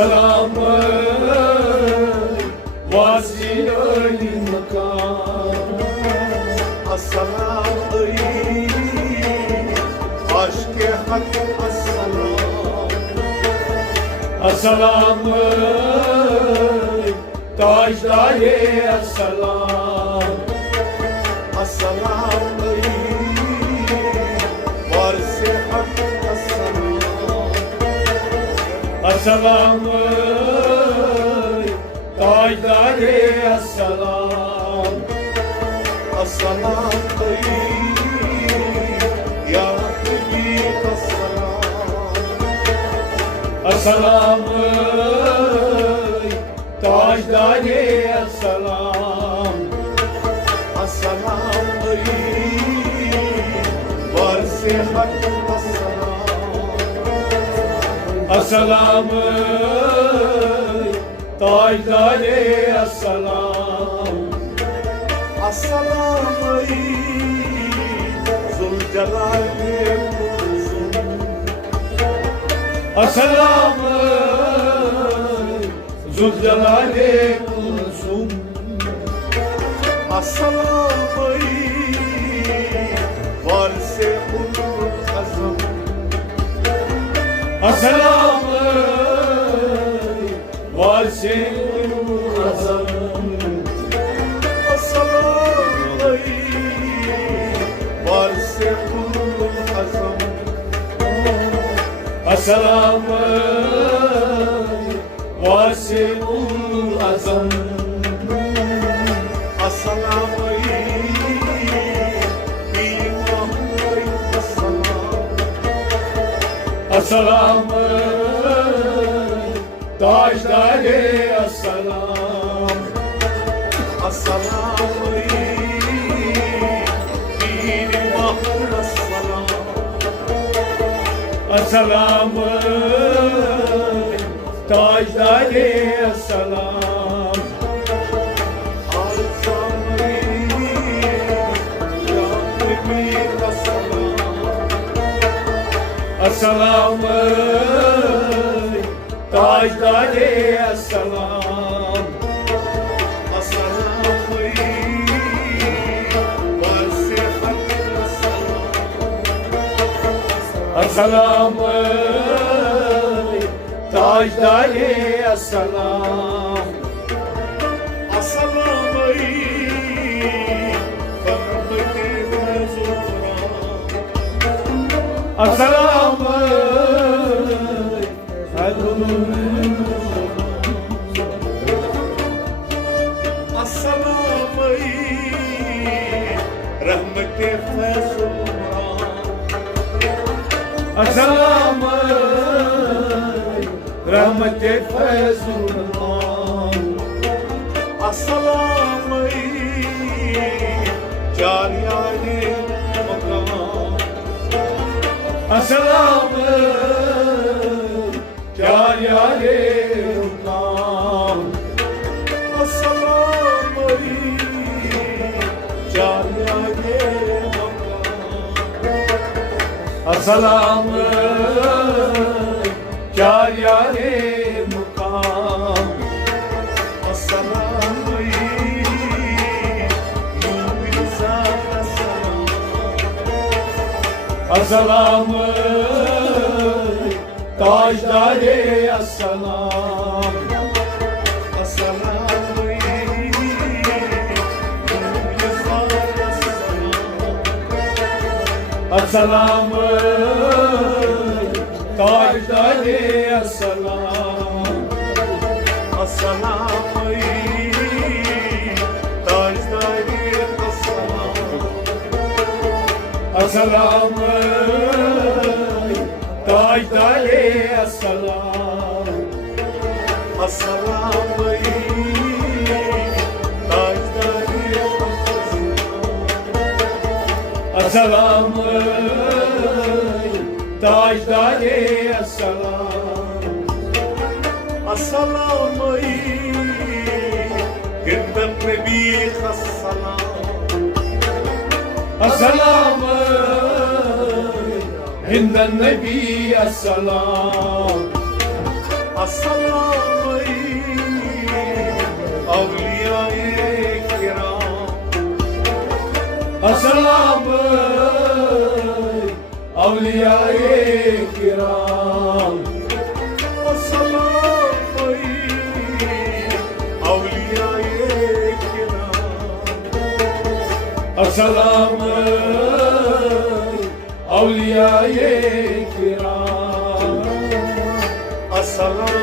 السلام واسع المكان السلام عشق حق السلام السلام تاجدار السلام السلام وارث حق السلام السلام تاجدار السلام السلام يا حبيب السلام السلام تاجدار السلام السلام وارث حق السلام السلام تاجدار السلام السلام ذو الجلال السلام ذو الجلال كلثوم السلام وارث العظم السلام وارث العظم السلام وارث العظم السلام واسع العظم السلام السلام تاجدار السلام السلام دين مهر السلام السلام تاجدار السلام السلام تاجدار السلام السلام تاجدار السلام السلام السلام رحمة فيصل السلام رحمة فيض الله السلام جاريان مقام السلام جاريان مقام السلام جاريان مقام السلام جاريان مقام السلام مؤمن زاد السلام السلام تاجدار السلام السلام مؤمن زاد السلام السلام تاجدار السلام السلام تاجدار السلام السلام تاجدار السلام السلام تاجدار السلام تاجدار السلام السلام عند النبي السلام السلام عند النبي السلام السلام أولياء الكرام السلام أولياء الكرام السلام أولياء الكرام السلام أولياء الكرام السلام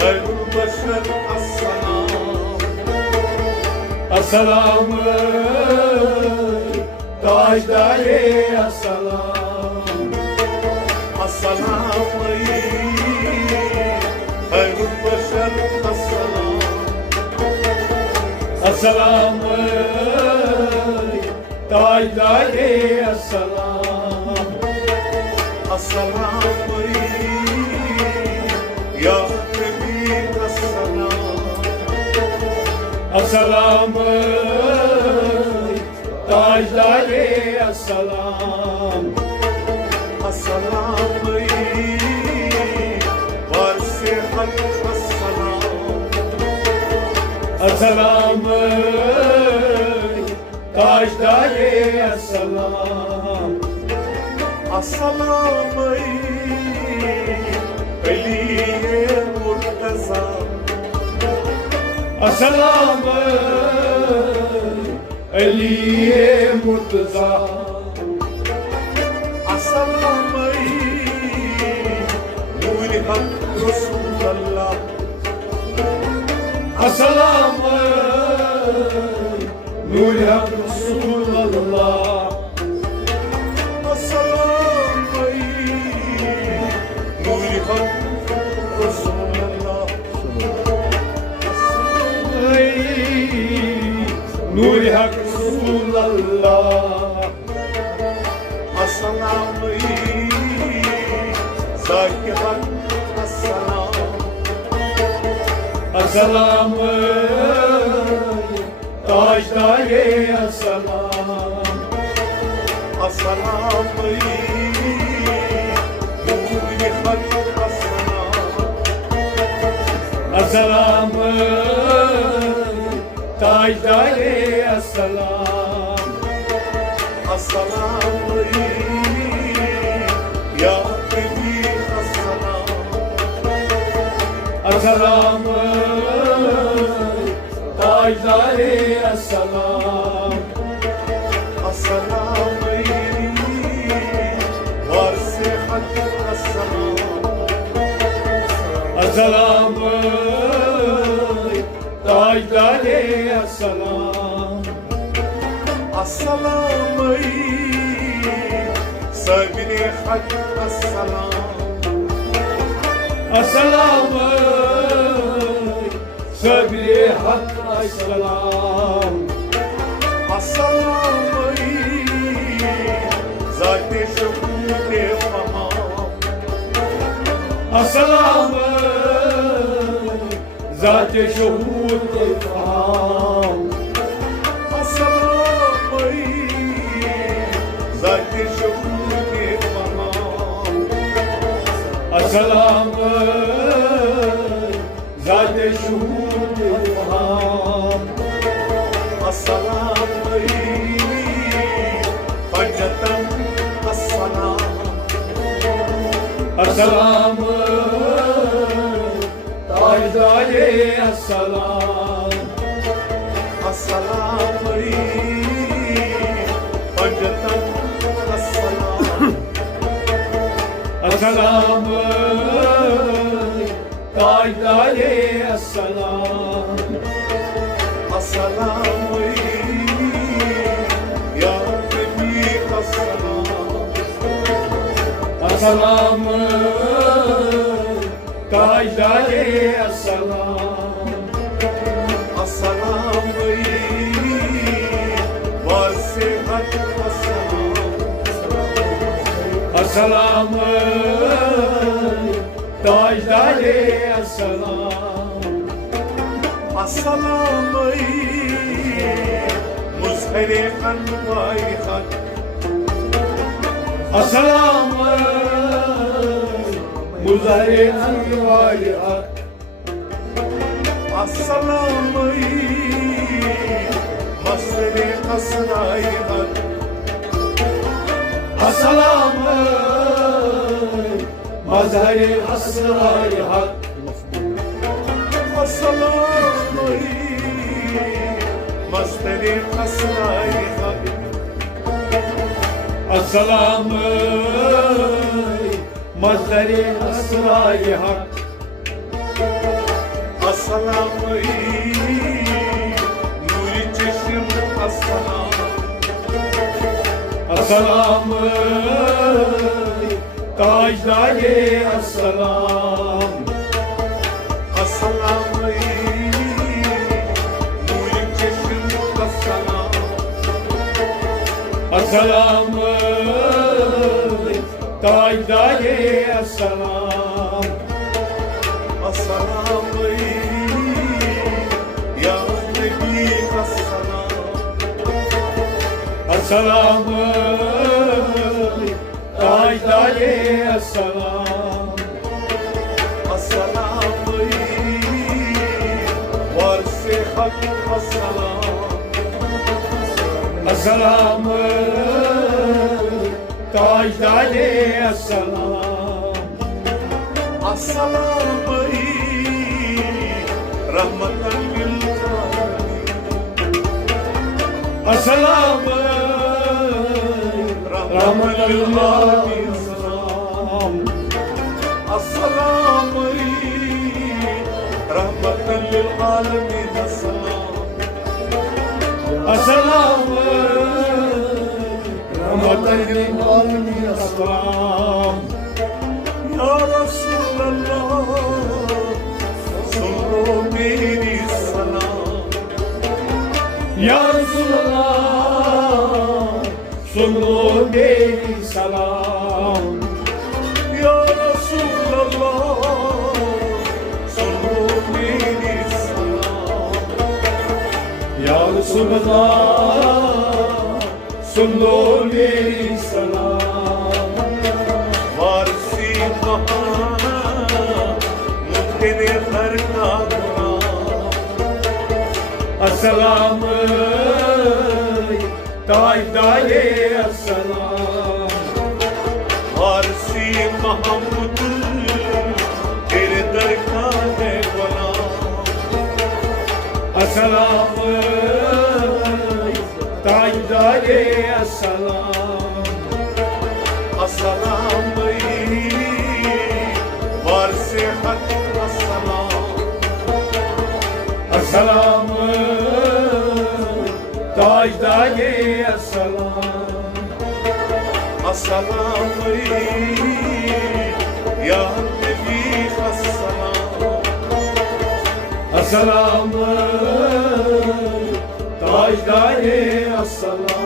خير البشر السلام السلام تاجدار السلام السلام خير البشر السلام السلام تاجدار السلام السلام يا نبي السلام السلام تاجدار السلام السلام وارث السلام السلام تاجدار السلام السلام علي مرتضى السلام علي مرتضى السلام نور حق رسول الله السلام نور حق رسول الله السلام نور حق رسول الله نور حق رسول الله السلام زاكي حق السلام السلام تاجدار السلام السلام نور حق السلام السلام تاجدار السلام السلام يا نبي السلام السلام تاجدار السلام السلام وارث حق السلام السلام تاجدار السلام السلام صابر حق السلام السلام صبر حق السلام السلام ذات شهود فهام السلام ذات شهود الفهام السلام ذات شهود فهام السلام ذات شهود الفهام السلام فجتم السلام السلام تاجدار السلام السلام فجتم السلام السلام تاجدار السلام السلام يا نبي السلام السلام تاجدار السلام السلام وارث حق السلام السلام تاجدار السلام السلام مزهر انواع السلام Muzari anvali hak. As-salamu Masri asrai hak. As-salamu mazhari asrar hak. As-salamu Masri asrai hak. As-salamu mazhari asrar hak. As-salamu Nuri çeşim as-salam. As-salamu tajdari as-salam. As-salamu Nuri çeşim as-salam. As-salamu tajdari as-salam. As-salamu ya Nebi as-salam. As-salamu tajdari as-salam. As-salamu varse hak as-salam. As-salamu tajdari as-salam. As-salamu rahmatan lil alamin. As-salamu rahmatan lil alamin. As-salamu rahmatan lil alamin. As-salamu rahmatan lil alamin. As-salam. Ya Resulallah suno meri salam. Ya Resulallah, suno meri salam. Ya Resulallah suno meri salam. Ya Resulallah, suno meri salam. Varsi bahana muhtene har ka gulam. As-salamu tajdari as-salam. Varsi Mahmud tere dar ka hai gulam. As-salamu tajdari as-salam. As-salamu varse hak as-salam. As-salamu tajdari as-salam. As-salamu ya Nebi as-salam. As-salamu tajdari as-salam.